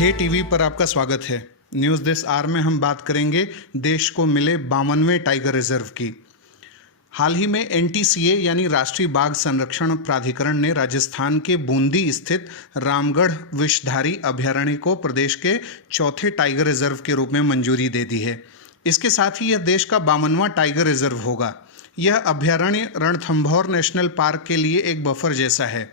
हे TV पर आपका स्वागत है। न्यूज़ दिस आवर में हम बात करेंगे देश को मिले 52वें टाइगर रिजर्व की। हाल ही में एनटीसीए यानी राष्ट्रीय बाघ संरक्षण प्राधिकरण ने राजस्थान के बूंदी स्थित रामगढ़ विषधारी अभयारण्य को प्रदेश के चौथे टाइगर रिजर्व के रूप में मंजूरी दे दी है। इसके साथ ही यह देश का 52वां टाइगर रिजर्व होगा। यह अभयारण्य रणथंभौर नेशनल पार्क के लिए एक बफर जैसा है।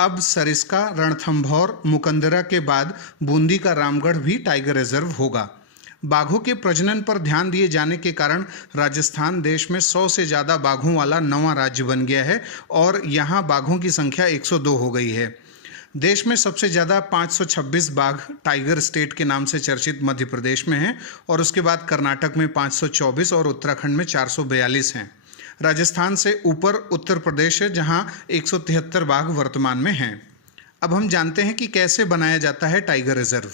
अब सरिस्का, रणथंभौर, मुकंदरा के बाद बूंदी का रामगढ़ भी टाइगर रिजर्व होगा। बाघों के प्रजनन पर ध्यान दिए जाने के कारण राजस्थान देश में 100 से ज़्यादा बाघों वाला नवा राज्य बन गया है और यहाँ बाघों की संख्या 102 हो गई है। देश में सबसे ज़्यादा 526 बाघ टाइगर स्टेट के नाम से चर्चित मध्य प्रदेश में हैं और उसके बाद कर्नाटक में 524 और उत्तराखंड में 442 हैं। राजस्थान से ऊपर उत्तर प्रदेश है जहां 173 बाघ वर्तमान में हैं। अब हम जानते हैं कि कैसे बनाया जाता है टाइगर रिजर्व।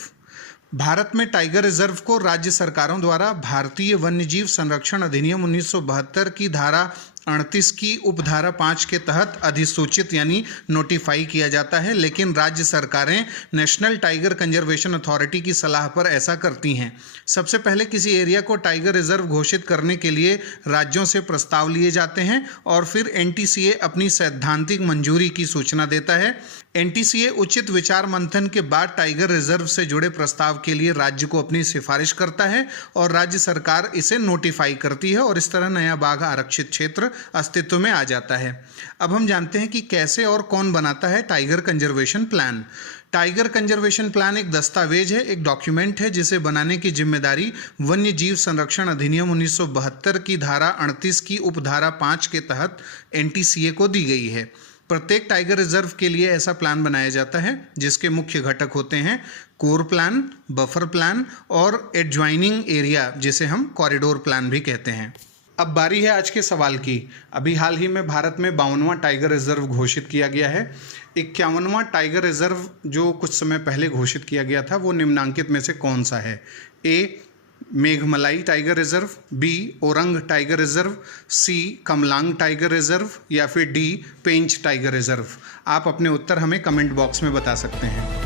भारत में टाइगर रिजर्व को राज्य सरकारों द्वारा भारतीय वन्यजीव संरक्षण अधिनियम 1972 की धारा 38 की उपधारा 5 के तहत अधिसूचित यानी नोटिफाई किया जाता है, लेकिन राज्य सरकारें नेशनल टाइगर कंजर्वेशन अथॉरिटी की सलाह पर ऐसा करती हैं। सबसे पहले किसी एरिया को टाइगर रिजर्व घोषित करने के लिए राज्यों से प्रस्ताव लिए जाते हैं और फिर एनटीसीए अपनी सैद्धांतिक मंजूरी की सूचना देता है। एनटीसीए उचित विचार मंथन के बाद टाइगर रिजर्व से जुड़े प्रस्ताव के लिए राज्य को अपनी सिफारिश करता है और राज्य सरकार इसे नोटिफाई करती है और इस तरह नया बाघ आरक्षित क्षेत्र अस्तित्व में आ जाता है। अब हम जानते हैं कि कैसे और कौन बनाता है tiger conservation plan. Tiger conservation plan एक दस्तावेज है, एक डॉक्यूमेंट है जिसे बनाने की जिम्मेदारी वन्य जीव संरक्षण अधिनियम 1972 की धारा 38 की उपधारा 5 के तहत एनटीसीए को दी गई है। प्रत्येक टाइगर रिजर्व के लिए ऐसा प्लान बनाया जाता है जिसके मुख्य घटक होते हैं कोर प्लान, बफर प्लान और एडजॉइनिंग एरिया जिसे हम कॉरिडोर प्लान भी कहते हैं। अब बारी है आज के सवाल की। अभी हाल ही में भारत में 52वां टाइगर रिजर्व घोषित किया गया है। 51वां टाइगर रिजर्व जो कुछ समय पहले घोषित किया गया था वो निम्नांकित में से कौन सा है? A Meghamalai tiger reserve, B Orang tiger reserve, C Kamlang tiger reserve या फिर डी पेंच टाइगर रिजर्व। आप अपने उत्तर हमें कमेंट बॉक्स में बता सकते हैं।